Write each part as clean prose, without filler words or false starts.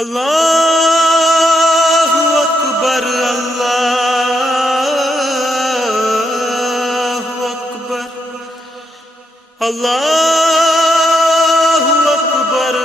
అల్లాహు అక్బర్ అల్లాహు అక్బర్ అల్లాహు అక్బర్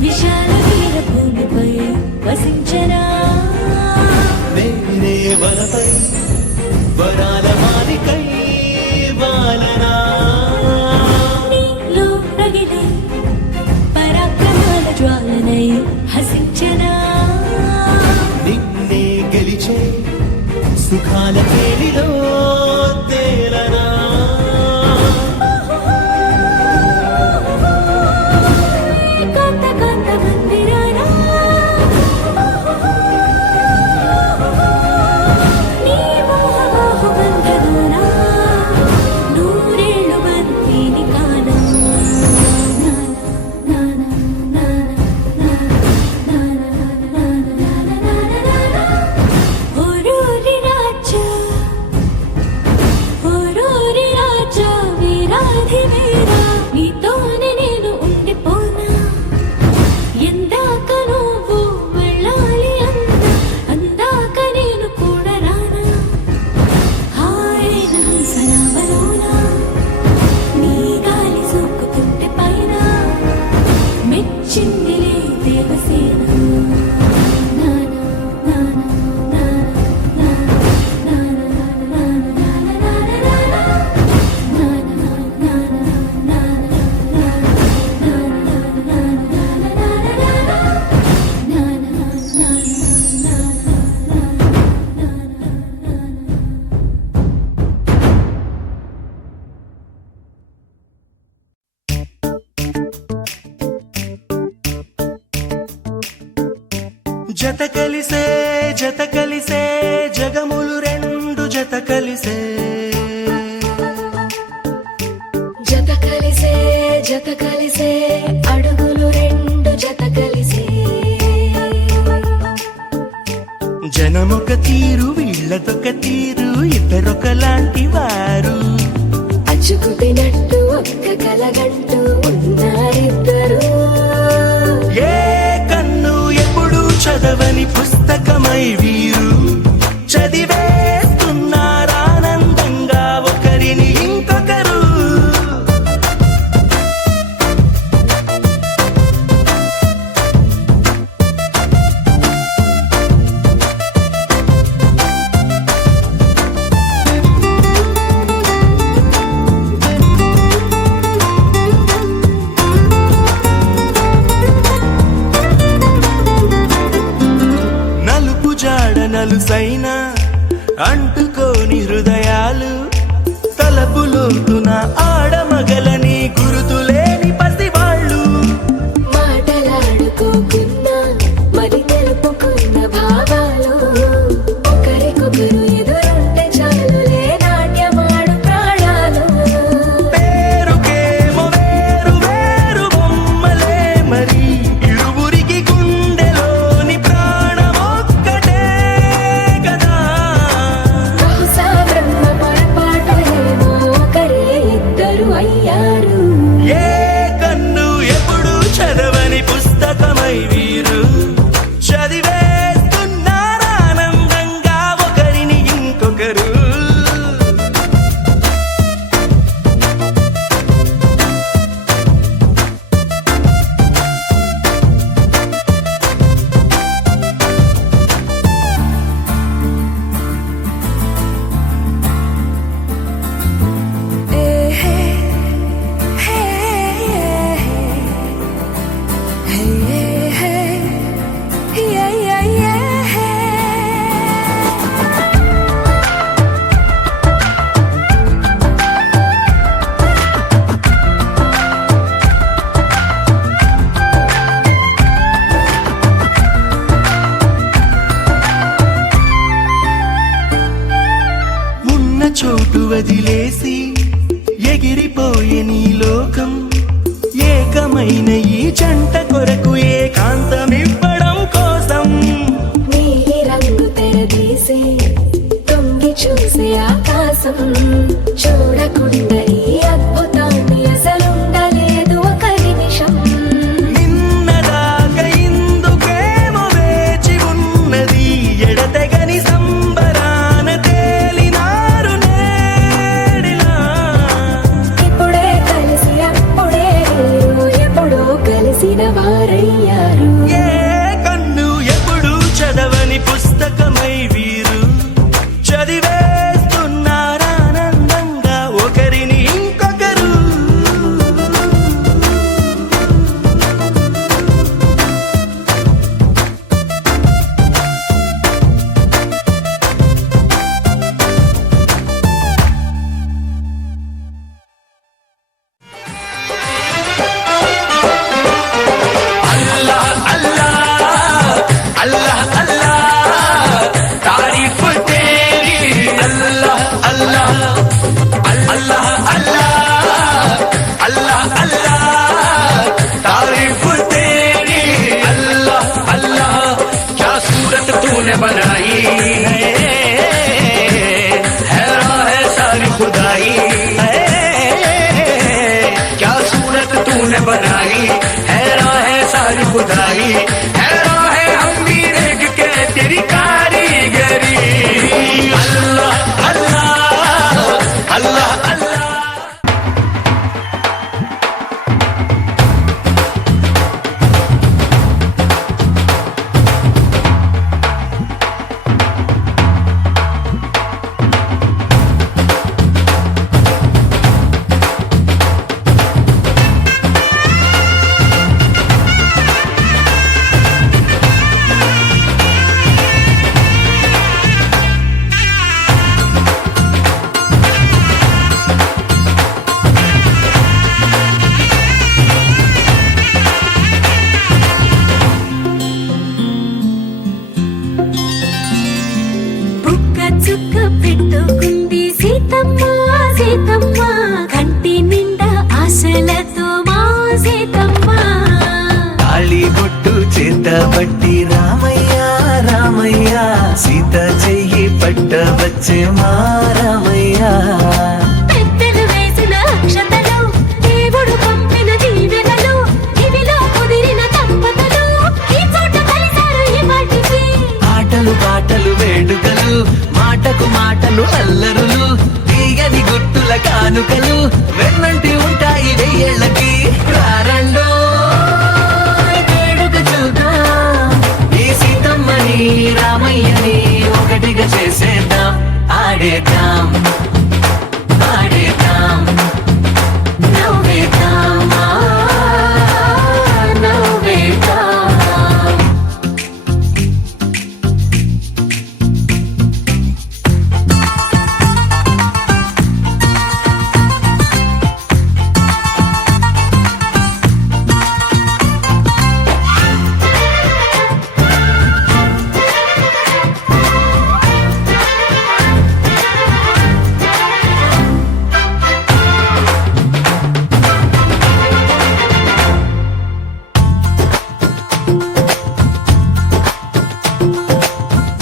విశాల వీరభూమిపై వసించరా నేనే వరపై వరాల మాలికై వాలనా నీలో రగిలే పరాక్రమాల జ్వాలనై హసించనా నిన్నే గెలిచే సుఖాల పేలిలో తేలనా జత కలిసే జగములు రెండు జత కలిసే అడుగులు రెండు జత కలిసే జనమొక తీరు వీళ్ళదొక తీరు ఇద్దరొకలాంటి వారు అచ్చుకుతినట్టు ఒక్క కలగంటూ ఉన్నారిద్దరు ఏ కన్ను ఎప్పుడు చదవని పుస్తకమై వీరు చదివేస్తున్నారానందంగా ఒకరిని ఇంకొకరు నలుసైన అంటుకోని హృదయాలు తలపులోతున ఆడమగలని వదిలేసి ఎగిరిపోయే నీ లోకం ఏకమైన ఈ జంట కొరకు ఏకాంతమివ్వడం కోసం నీలి రంగు తెరదీసే తొంగి చూసే ఆకాశం చూడకుండా ఈ అద్భుతాన్ని అసలుండలేదు ఒక నిమిషం నిన్నదాకా ఇందుకేమో వేచి ఉన్నది ఎడతెగని సంబరాన తేలినారు నేడిలా ఇప్పుడే కలిసి అప్పుడే లేరు ఎప్పుడో కలిసిన వారయ్యారు ఏ కన్ను ఎప్పుడు చదవని పుస్తకమై వీరు చదివేస్తున్నారానందంగా ఒకరిని ఇంకొకరు अल्लाह अल्लाह तारीफ तेरी अल्लाह अल्लाह अल्लाह अल्लाह अल्लाह अल्लाह तारीफ तेरी अल्लाह अल्लाह क्या सूरत तूने बनाई हैरान है सारी खुदाई क्या सूरत तूने बनाई हैरान है सारी खुदाई हैरान है हम भी देख के तेरी कारीगरी अल्लाह अल्लाह अल्लाह अल्लाह బుక్క చుక్క పెట్టుకుంది సీతమ్మ సీతమ్మ కంటి నిండా ఆశలతో మా సీతమ్మ తాళి బొట్టు చేతబట్టి రామయ్య రామయ్య సీత చెయ్యి పట్ట వచ్చే మా రామయ్య పెద్దలు వేసిన అక్షతలు దేవుడు పంపిన దీవెనలు ఇవిలో కుదిరిన దంపతులు ఈ చోట కలిసారు ఈ వాటికి ఆటలు పాటలు వేడుకలు మాటకు మాటలు అల్లరులు తీయని గుర్తుల కానుకలు వెన్నంటి ఉంటాయి వెయ్యేళ్ళకి రారండో వేడుక చూద్దాం ఈ సీతమ్మని రామయ్యని ఒకటిగా చేసేద్దాం ఆడేద్దాం ఆడేద్దాం నవ్వేద్దాం నవ్వేద్దాం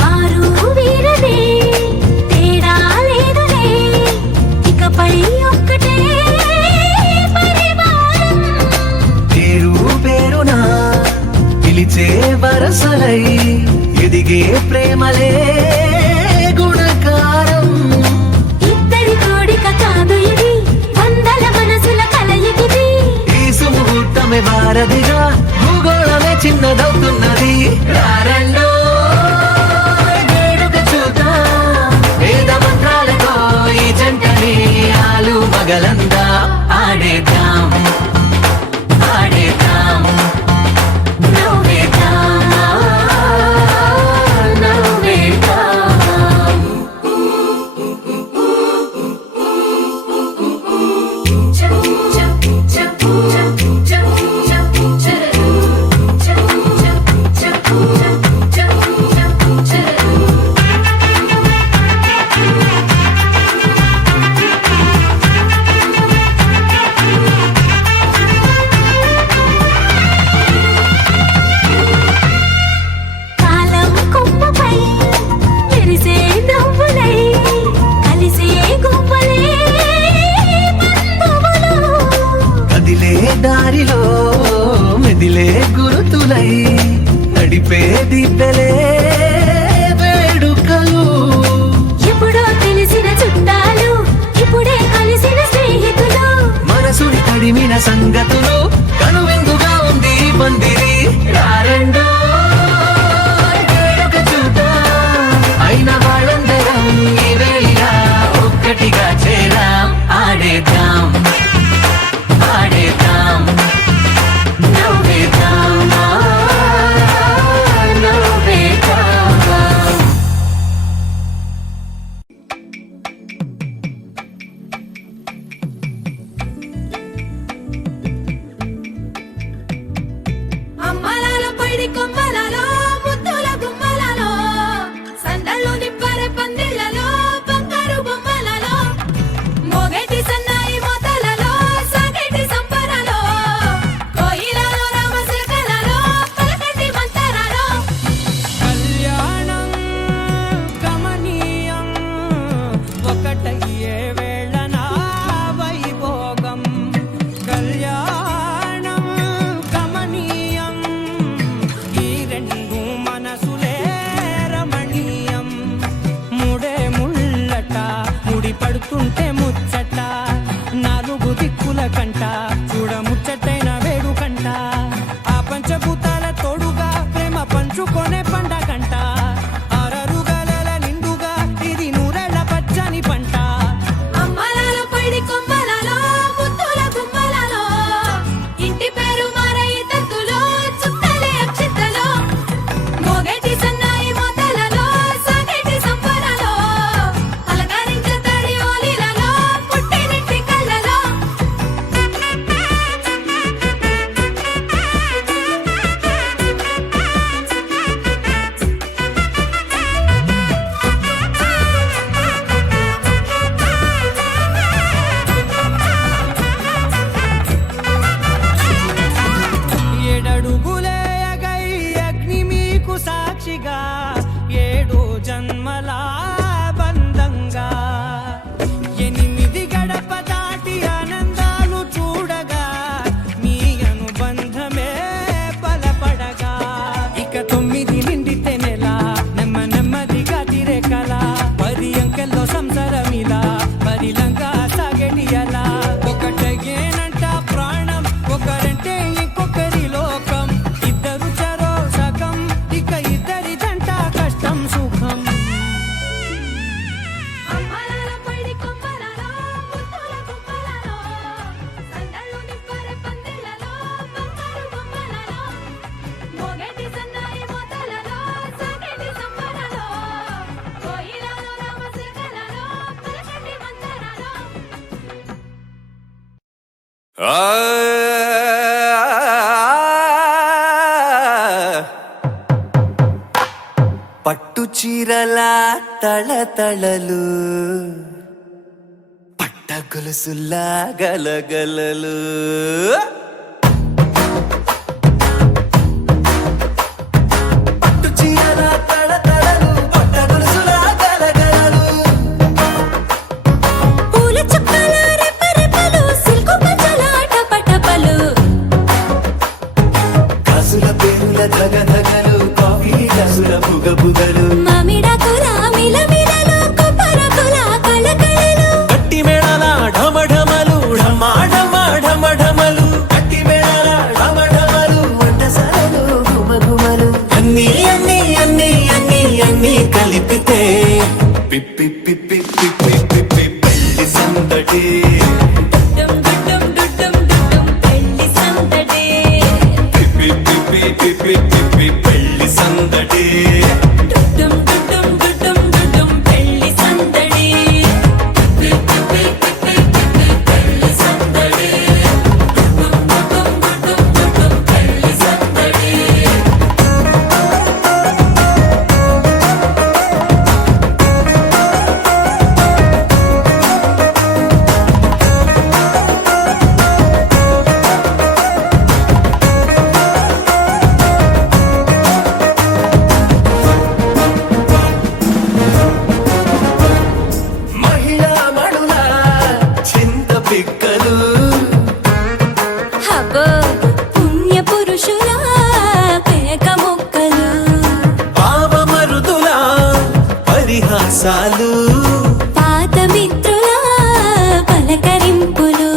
వారు వీరనే తేడా లేదులే ఇకపై ఒక్కటే పరివారం పేరు పేరునా పిలిచే వరసలై ఎదిగే ప్రేమలే గుణకారం ఇద్దరి కోడిక కాదు ఇది వందల మనసుల కలయికిది ఈ సుముహూర్తమే వారధిగా భూగోళమే చిన్నదవుతున్నది రారండో వేడుక చూద్దాం వేద మంత్రాలతో ఈ జంటని ఆలు మగలందా ఆడేద్దాం ఆడేద్దాం నవ్వేద్దాం నవ్వేద్దాం చూస్తుంటే ముచ్చట నాలుగు దిక్కుల కంట చూడ ముచ్చటైన వేడుకంట ఆ పంచభూతాల తోడుగా ప్రేమ పంచుకొనే పండగంట ఆరరుగల నిండుగా ఇది నూరెళ్ళ పచ్చని పంట అమ్మలాల పైడి కొమ్మలలో ముత్తుల గుమ్మలలో ఇంటి పేరు మారయి తంతులో చుట్టలే అక్షింతలో మోగేటి సన్నాయి మోతలలో సాగేటి సంబరాలో అలకరించే తడి ఓలిలలో పుట్టినింటి కళ్ళలో ఏడడుగులే ఎగై అగ్ని మీకు సాక్షిగా ఏడు జన్మల బంధంగా ఎనిమిది గడప దాటి ఆనందాలు చూడగా మీ అనుబంధమే బలపడగా ఇక 9 నిండితే నెల నెమ్మదిగా తిరే కల 10 అంకెల్లో సంసారమిలా పరిలంగా సాగేటి అలా ఒకటేనంట ప్రాణం ఒకరంటే ఇంకొకరి లోకం ఇద్దరు చరో సగం ఇక ఇద్దరి జంట కష్టం సుఖం అమ్మలాల పైడి కొమ్మలలో ముత్తుల గుమ్మలలో సందళ్ళు నిప్పరే పందిళ్ళలో బంగారు బొమ్మలలో మోగేటి సన్నాయి మోతలలో సాగేటి సంబరాలో కోయిలలో రామశిఖలలో పలకటి మందరాలో పట్టు చీరల తళతళలు పట్ట గొలుసుల్లా గలగలలు పట్టు చీరల తళతళలు పట్ట గొలుసుల్లా గలగలలు పూల చుక్కల రెపరెపలు సిల్కు పంచలాట పటపలు కాసుల పేరుల ధగధగలు కాఫీ గ్లాసుల బుగబుగలు మామిడాకుల మిలమిలలు కొబ్బరకుల కళకళలు గట్టి మేళాల ఢమఢమలు ఢమాఢమలు గట్టి మేళాల ఢమఢమలు వంటసాలలు గుమగుమలు అన్నీ అన్నీ అన్నీ అన్నీ అన్నీ కలిపితే పిప్పి పిప్పి పిప్పి పిప్పి పెళ్లి సందడి డుమ్ డుమ్ డుమ్ డుమ్ పెళ్లి సందడి పిప్పి పిప్పి పిప్పి పిప్పి పెళ్లి సందడి డుమ్ డుమ్ డుమ్ డుమ్ పెళ్లి సందడి పెళ్లి సందడి డుమ్ పెళ్లి సందడి మహిళా మణుల చింత పిక్కలు హబో పుణ్య పురుషుల పేక మొక్కలు పావమరుదుల పరిహాసాలు పాత మిత్రుల పలకరింపులు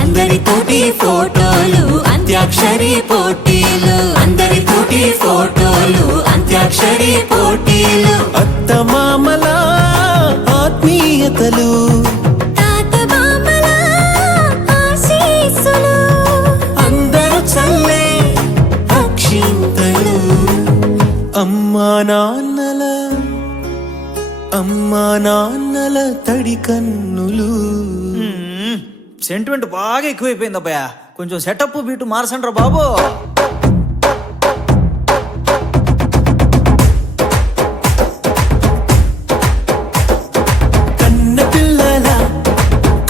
అందరితోటి ఫోటోలు అంత్యాక్షరి పోటీలు అందరితోటి ఫోటోలు అంత్యాక్షరి పోటీలు అత్తమామల ఆత్మీయతలు తాత బామల ఆశీస్సులు అందరూ చల్లే అక్షింతలు అమ్మా నాన్నల తడి కన్నులు సెంటిమెంట్ బాగా ఎక్కువైపోయింది అబ్బాయా కొంచెం సెటప్ బీటు మార్చండ్రా బాబు కన్న పిల్లల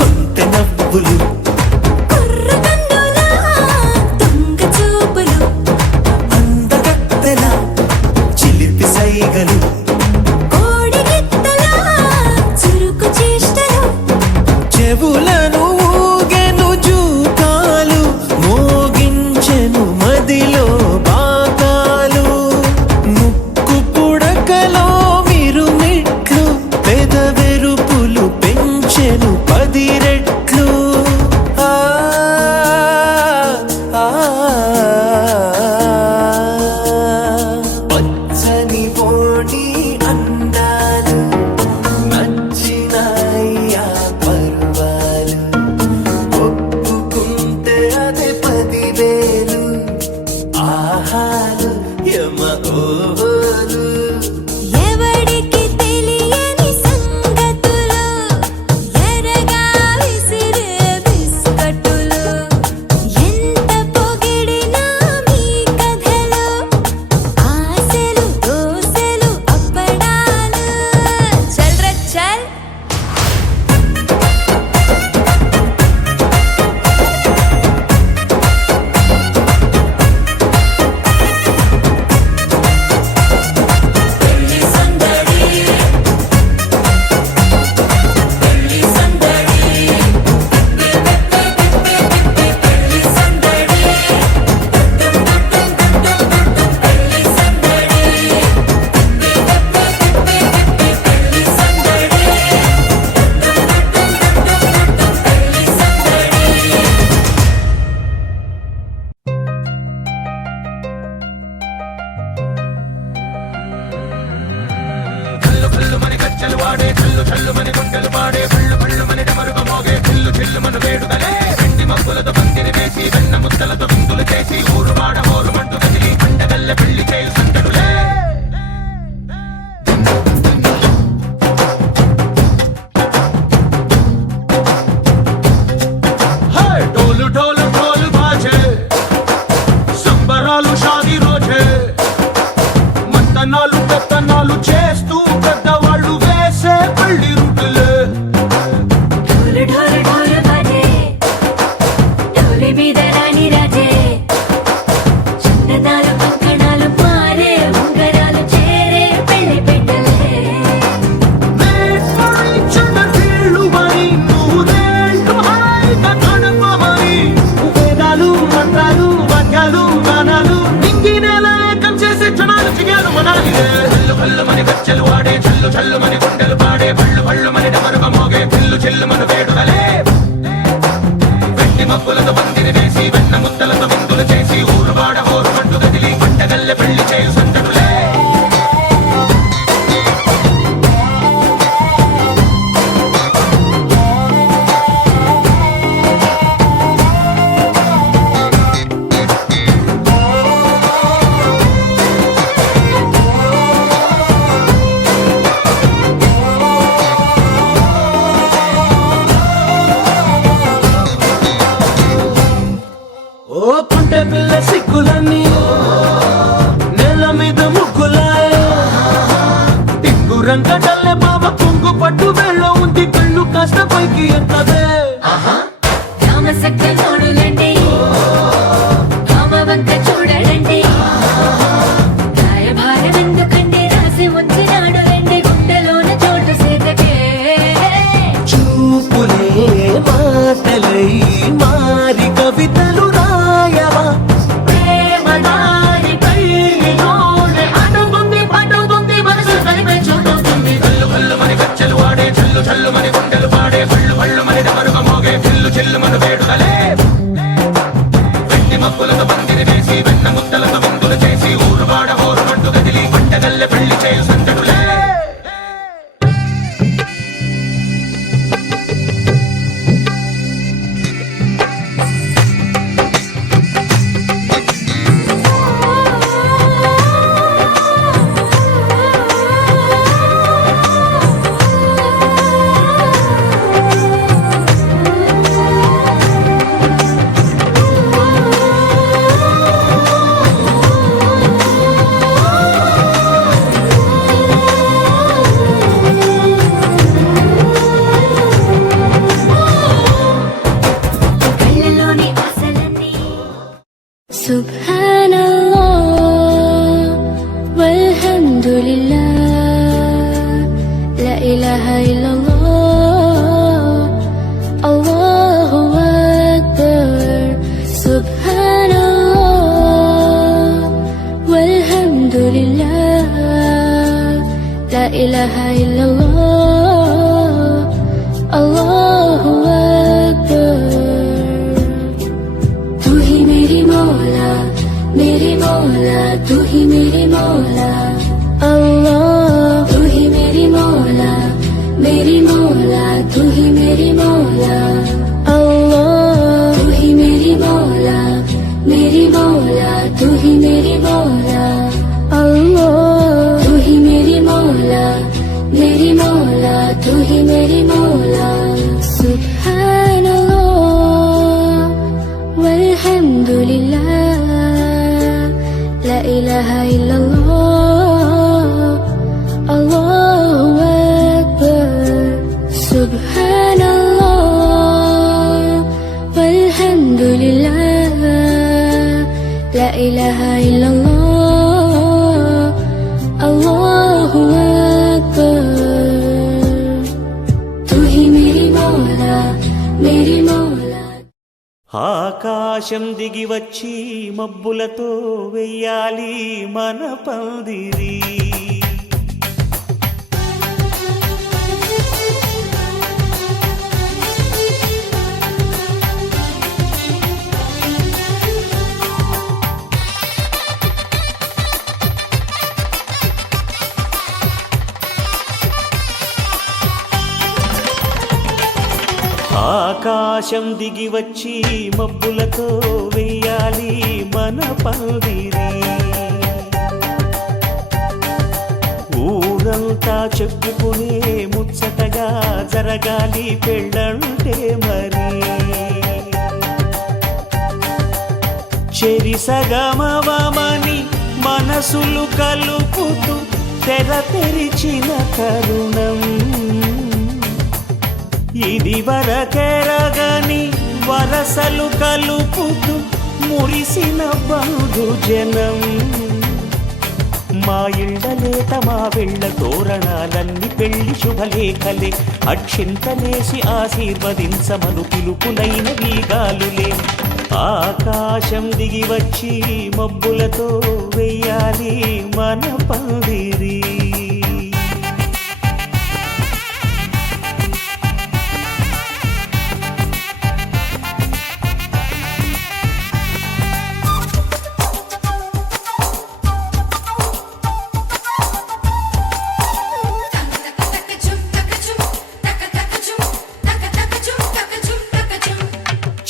కొంత నవ్వులు కుర్ర కన్నుల దొంగ చూపులు అందగత్తెల చిలిపి సైగలు కోడి గిత్తల చురుకు చేష్టలు చెవులను ఊగెను జూకాలు మోగించెను మదిలో బాకాలు ముక్కు పుడకలో మిరుమిట్లు పెదవెరుపులు పెంచె నీ అందాలు నచ్చినాయ్యా పర్వాలు ఒప్పుకుంటే అదే 10,000 ఆహాలు యమ ఓహోలు ఎవడికి తెలియని సంగతులు ఎరగా విసిరే బిస్కట్టులు ఎంత పొగిడినా మీ కథలు ఆశలు దోసెలు అప్పడాలు చల్ రే చల్ ढोल ढोल ढोल बाजे సంబరాలు షాదీ రోజే మంతనాలు పెత్తనాలు చేస్తూ పెద్దవాళ్ళు వేసే పెళ్లి రూటులే ढोल ढोल ढोल बाजे ढोली మీద రాణి రాజే చిన్నదాలు కంకణాలు మారే ఉంగరాలు చేరే పెళ్లి పెట్టలే వీళ్ళు మరి నూరేళ్ళు హాయిగా గడపమని వేదాలు మంత్రాలు వాక్యాలు గానాలు నింగినేల ఏకం చేసే క్షణాలు చిగాలు మనాలి చల్లు కల్లు మని గచ్చలు వాడే చల్లు చల్లు మని గుండెలు పాడే పళ్ళు పళ్ళు మని డమరుగ మోగే పిల్లు చెల్లు మన వేడుదలే వెండి మబ్బులతో పందిరి వేసి వెన్న ముద్దలతో విందులు చేసి ఊరు వాడ హోరు మంటు గదిలి పంటగల్లె పెళ్లి చేయు సంతడులే ఓ పుంటె పిల్ల సిక్కులన్నీ నేల మీద ముగ్గులాయ టింగు రంగడల్లె బాబ కుంగు పట్టు వెళ్ళ ఉంది కళ్ళు కాస్త పైకి ఎత్తదే రామ సక్క నోడులండి రామ వంక చూడడండి రాయభారం ఎందుకండి రాసి ఉంచినాడు రండి గుండెలోన చోటు సీతకే చూపులే మాటలై మారి కవితలు రాయవా ప్రేమ దారి పెళ్లిలోనే అడుగుంది పడుతుంది మనసు కలిపే చూడుతుంది కల్లు కల్లు మని గచ్చలు వాడే చల్లు చల్లు మని గుండెలు పాడే పళ్ళు పళ్ళు మని డమరుగ మోగే పిల్లు చెల్లు మన వేడుదలే వెండి మబ్బులతో పందిరి వేసి వెన్న ముద్దలతో విందులు చేసి ఊరు వాడ హోరు మంటు గదిలి పంటగల్లె పెళ్లి చేయు సంతడులే కళ్ళలోని ఆశలన్నీ సుబ్హానల్లాహ్ వల్హమ్దులిల్లాహ్ లా ఇలాహా ఇల్లల్లాహ్ అల్లాహు అక్బర్ సుబ్హానల్లాహ్ వల్హమ్దులిల్లాహ్ లా ఇలాహా ఇల్లల్లాహ్ అల్లాహు అక్బర్ तू ही मेरी मौला तू ही मेरे मौला अल्लाह ఆకాశం దిగి వచ్చి మబ్బులతో వెయ్యాలి మన పందిరి. ఆకాశం దిగి వచ్చి మబ్బులతో వెయ్యాలి మన పందిరి. ఊరంతా చెప్పుకునే ముచ్చటగా జరగాలి పెళ్ళంటే మరి. చెరిసగమవమని మనసులు కలుపుతూ తెర తెరిచిన తరుణం. ఇది వరకెరగని వరసలు కలుపుతూ మురిసిన బంధుజనం. మా ఇళ్ళలేత మా వెళ్ళ తోరణాలన్నీ పెళ్లి శుభలేఖలే. అక్షింతలేసి ఆశీర్వదించమను పిలుపులైన వీగాలులే. ఆకాశం దిగి వచ్చి మబ్బులతో వెయ్యాలి మన పందిరి.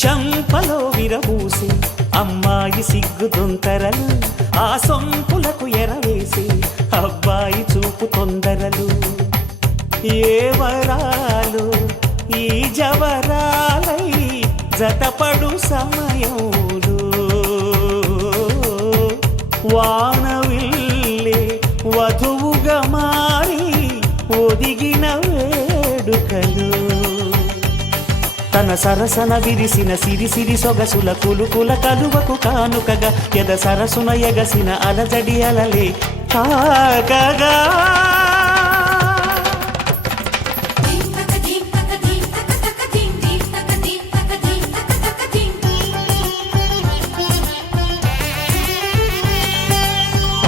చంపలో విరబూసి అమ్మాయి సిగ్గు దొంతరలు. ఆ సొంపులకు ఎరవేసి అబ్బాయి చూపు తొందరలు. ఏ వరాలు ఈ జవరాలై జతపడు సమయంలో. వానవిల్లే వధువుగా మారి ఒదిగిన వేడుకలు. తన సరసన విరిసిన సిరిసిరి సొగసుల కులుకుల కలువకు కానుకగా ఎద సరసున ఎగసిన అలజడి అలలే కాకగా.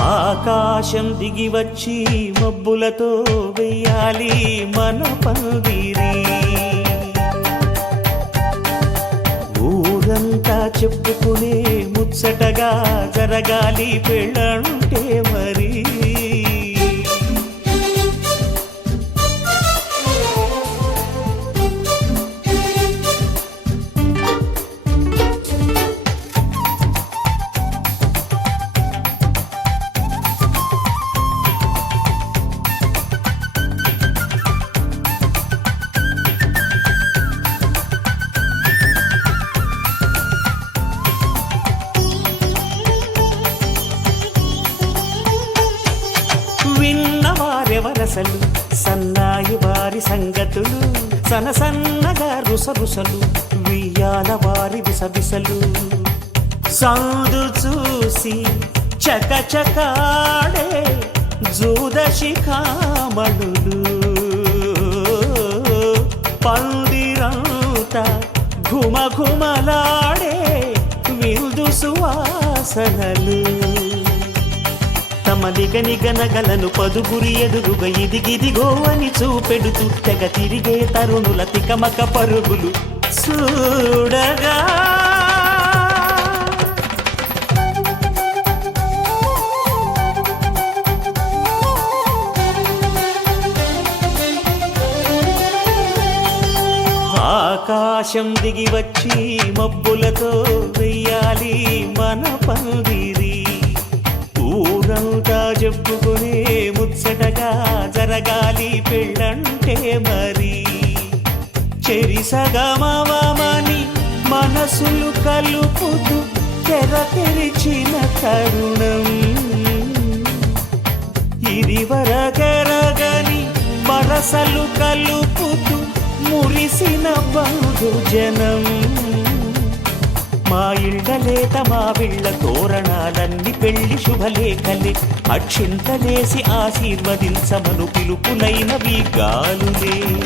ఆకాశం దిగి వచ్చి మబ్బులతో వెయ్యాలి మన పందిరి. ఊరంతా చెప్పుకునే ముచ్చటగా జరగాలి పెళ్ళంటే మరి. విన్నవారెవరసలు సన్నాయి వారి సంగతులు. సనసన్నగా రుసరుసలు వియ్యాల వారి విసవిసలు. సందు చూసి చకచకాడే జూదశిఖామణులు. పందిరంతా ఘుమఘుమలాడే విందు సువాసనలు. తమ నిగనిగనగలను పదుగురి ఎదురుగా ఇదిగిదిగో అని చూపెడుతూ తెగ తిరిగే తరుణుల తికమక పరుగులు చూడగా. ఆకాశం దిగి వచ్చి మబ్బులతో వెయ్యాలి మన పందిరి. ఊరంతా చెప్పుకునే ముచ్చటగా జరగాలి పెళ్ళంటే మరి. చెరిసగమవమని మనసులు కలుపుతూ తెర తెరిచిన తరుణం. ఇది వరకెరగని వరసలు కలుపుతూ మురిసిన బంధుజనం. మా ఇళ్ళలేత మా విళ్ళ తోరణాలన్నీ పెళ్లి శుభలేఖలే. అక్షింతలేసి ఆశీర్వదించమను పిలుపులైనవి గాలులే.